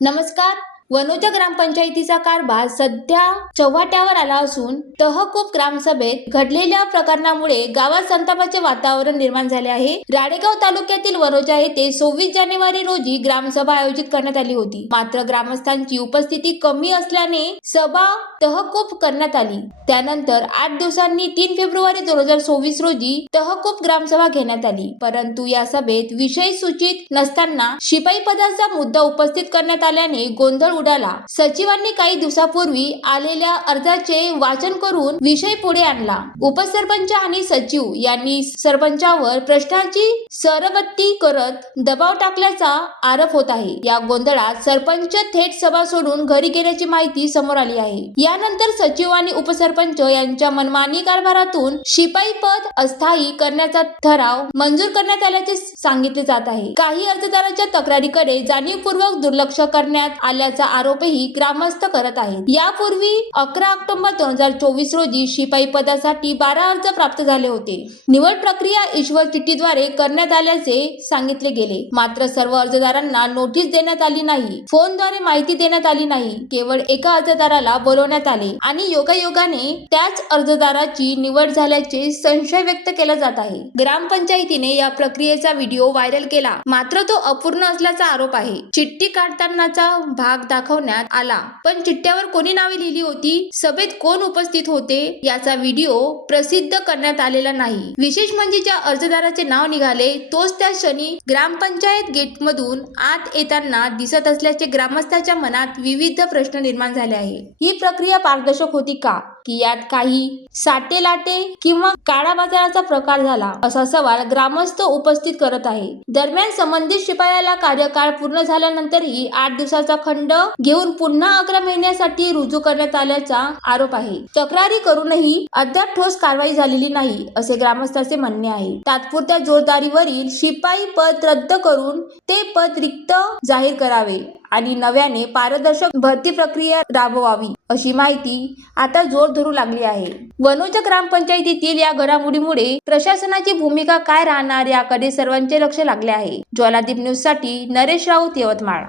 नमस्कार. वनोजा ग्रामपंचायतीचा कारभार सध्या चव्हाट्यावर आला असून तहकूब ग्रामसभेत घडलेल्या प्रकरणामुळे गावात संतापाचे वातावरण निर्माण झाले आहे. राळेगाव तालुक्यातील वनोजा येथे 26 जानेवारी रोजी ग्रामसभा आयोजित करण्यात आली होती. मात्र ग्रामस्थांची उपस्थिती कमी असल्याने सभा तहकूब करण्यात आली. त्यानंतर 8 दिवसांनी 3 फेब्रुवारी 2024 रोजी तहकूब ग्रामसभा घेण्यात आली. परंतु या सभेत विषय सूचित नसताना शिपाई पदाचा मुद्दा उपस्थित करण्यात आल्याने गोंधळ उडाला. सचिवांनी काही दिवसापूर्वी आलेल्या अर्जाचे वाचन करून विषय पुढे आणला. उपसरपंच आणि सचिव यांनी सरपंचावर प्रश्नाची सरबत्ती करत दबाव टाकल्याचा आरोप होत आहे. या गोंधळात सरपंच थेट सभा सोडून घरी गेल्याची माहिती समोर आली आहे. यानंतर सचिव आणि उपसरपंच यांच्या मनमानी कारभारातून शिपाई पद अस्थायी करण्याचा ठराव मंजूर करण्यात आल्याचे सांगितले जात आहे. काही अर्जदारांच्या तक्रारीकडे जाणीवपूर्वक दुर्लक्ष करण्यात आल्याचा आरोपही ग्रामस्थ करत आहेत. यापूर्वी 11 ऑक्टोबर 2024 रोजी शिपाई पदासाठी 12 अर्ज प्राप्त झाले होते. निवड प्रक्रिया ईश्वर चिठ्ठीद्वारे करण्यात आल्याचे सांगितले गेले. मात्र सर्व अर्जदारांना नोटीस देण्यात आली नाही. फोनद्वारे माहिती देण्यात आली नाही. केवळ एका अर्जदाराला बोलवण्यात आले आणि योगायोगाने त्याच अर्जदाराची निवड झाल्याचे संशय व्यक्त केला जात आहे. ग्रामपंचायतीने या प्रक्रियेचा व्हिडिओ व्हायरल केला, मात्र तो अपूर्ण असल्याचा आरोप आहे. चिठ्ठी काढतानाचा भाग दाखवण्यात आला, पण चिठ्ठ्यावर कोणी नावे लिहिली होती, सभेत कोण उपस्थित होते याचा व्हिडिओ प्रसिद्ध करण्यात आलेला नाही. विशेष म्हणजे ज्या अर्जदाराचे नाव निघाले तोच त्या क्षणी ग्रामपंचायत गेटमधून आत येताना दिसत असल्याचे ग्रामस्थांच्या मनात विविध प्रश्न निर्माण झाले आहे. ही प्रक्रिया पारदर्शक होती का, की यात काही साटेलाटे किंवा काळा बाजाराचा प्रकार झाला, असा सवाल ग्रामस्थ उपस्थित करत आहे. दरम्यान संबंधित शिपायाला कार्यकाळ पूर्ण झाल्यानंतरही 8 दिवसाचा खंड घेऊन पुन्हा 11 महिन्यासाठी रुजू करण्यात आल्याचा आरोप आहे. तक्रारी करूनही अद्याप ठोस कारवाई झालेली नाही, असे ग्रामस्थांचे म्हणणे आहे. तात्पुरत्या जोरदारीवरील शिपाई पद रद्द करून ते पद रिक्त जाहीर करावे आणि नव्याने पारदर्शक भरती प्रक्रिया राबवावी, अशी माहिती आता जोर धरू लागली आहे. वनोजा ग्रामपंचायतीतील या घडामोडीमुळे प्रशासनाची भूमिका काय राहणार याकडे सर्वांचे लक्ष लागले आहे. ज्वालादीप न्यूज साठी नरेश राऊत, यवतमाळ.